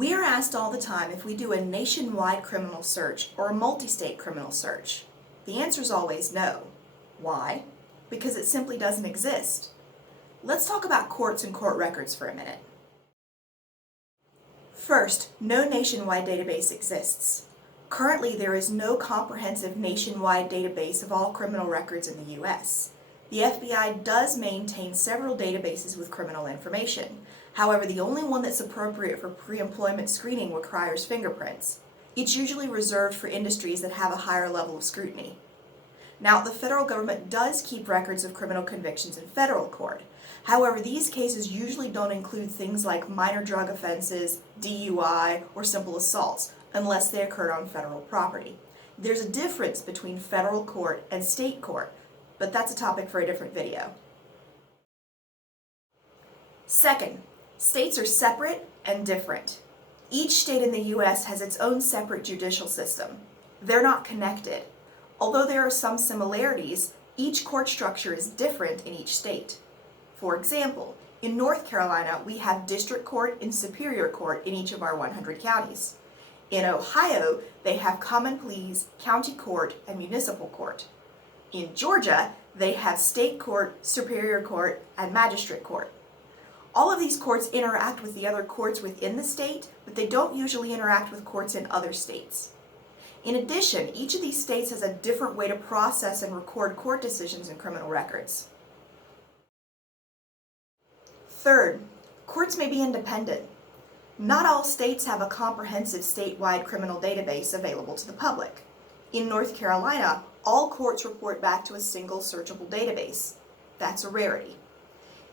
We are asked all the time if we do a nationwide criminal search or a multi-state criminal search. The answer is always no. Why? Because it simply doesn't exist. Let's talk about courts and court records for a minute. First, no nationwide database exists. Currently, there is no comprehensive nationwide database of all criminal records in the U.S. The FBI does maintain several databases with criminal information. However, the only one that's appropriate for pre-employment screening requires fingerprints. It's usually reserved for industries that have a higher level of scrutiny. Now, the federal government does keep records of criminal convictions in federal court. However, these cases usually don't include things like minor drug offenses, DUI, or simple assaults, unless they occurred on federal property. There's a difference between federal court and state court, but that's a topic for a different video. Second, states are separate and different. Each state in the U.S. has its own separate judicial system. They're not connected. Although there are some similarities, each court structure is different in each state. For example, in North Carolina, we have district court and superior court in each of our 100 counties. In Ohio, they have common pleas, county court, and municipal court. In Georgia, they have state court, superior court, and magistrate court. All of these courts interact with the other courts within the state, but they don't usually interact with courts in other states. In addition, each of these states has a different way to process and record court decisions in criminal records. Third, courts may be independent. Not all states have a comprehensive statewide criminal database available to the public. In North Carolina, all courts report back to a single searchable database. That's a rarity.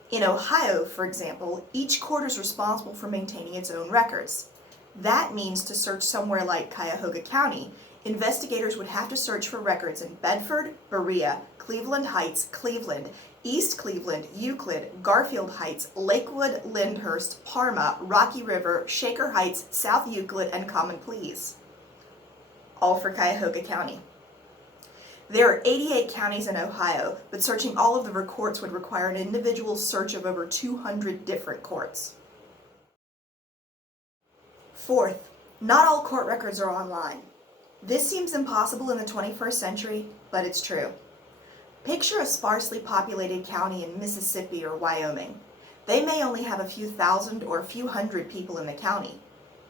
In Ohio, for example, each court is responsible for maintaining its own records. That means to search somewhere like Cuyahoga County, investigators would have to search for records in Bedford, Berea, Cleveland Heights, Cleveland, East Cleveland, Euclid, Garfield Heights, Lakewood, Lyndhurst, Parma, Rocky River, Shaker Heights, South Euclid, and Common Pleas. All for Cuyahoga County. There are 88 counties in Ohio, but searching all of the courts would require an individual search of over 200 different courts. Fourth, not all court records are online. This seems impossible in the 21st century, but it's true. Picture a sparsely populated county in Mississippi or Wyoming. They may only have a few thousand or a few hundred people in the county.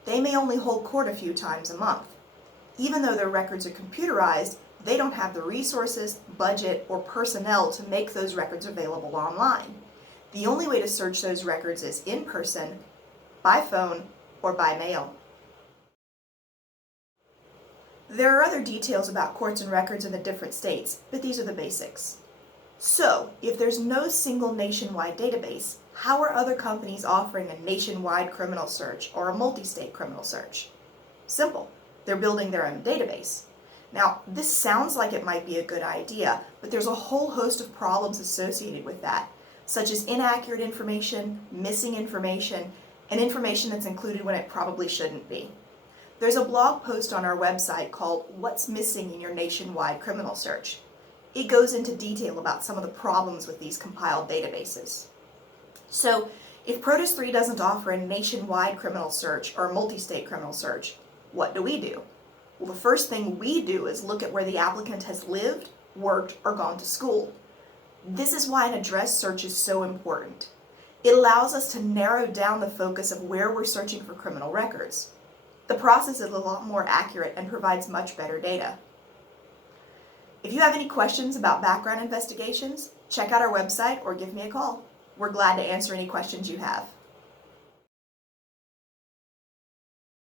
They may only hold court a few times a month. Even though their records are computerized, they don't have the resources, budget, or personnel to make those records available online. The only way to search those records is in person, by phone, or by mail. There are other details about courts and records in the different states, but these are the basics. So, if there's no single nationwide database, how are other companies offering a nationwide criminal search or a multi-state criminal search? Simple. They're building their own database. Now, this sounds like it might be a good idea, but there's a whole host of problems associated with that, such as inaccurate information, missing information, and information that's included when it probably shouldn't be. There's a blog post on our website called What's Missing in Your Nationwide Criminal Search. It goes into detail about some of the problems with these compiled databases. So, if Protus 3 doesn't offer a nationwide criminal search or a multi-state criminal search, what do we do? Well, the first thing we do is look at where the applicant has lived, worked, or gone to school. This is why an address search is so important. It allows us to narrow down the focus of where we're searching for criminal records. The process is a lot more accurate and provides much better data. If you have any questions about background investigations, check out our website or give me a call. We're glad to answer any questions you have.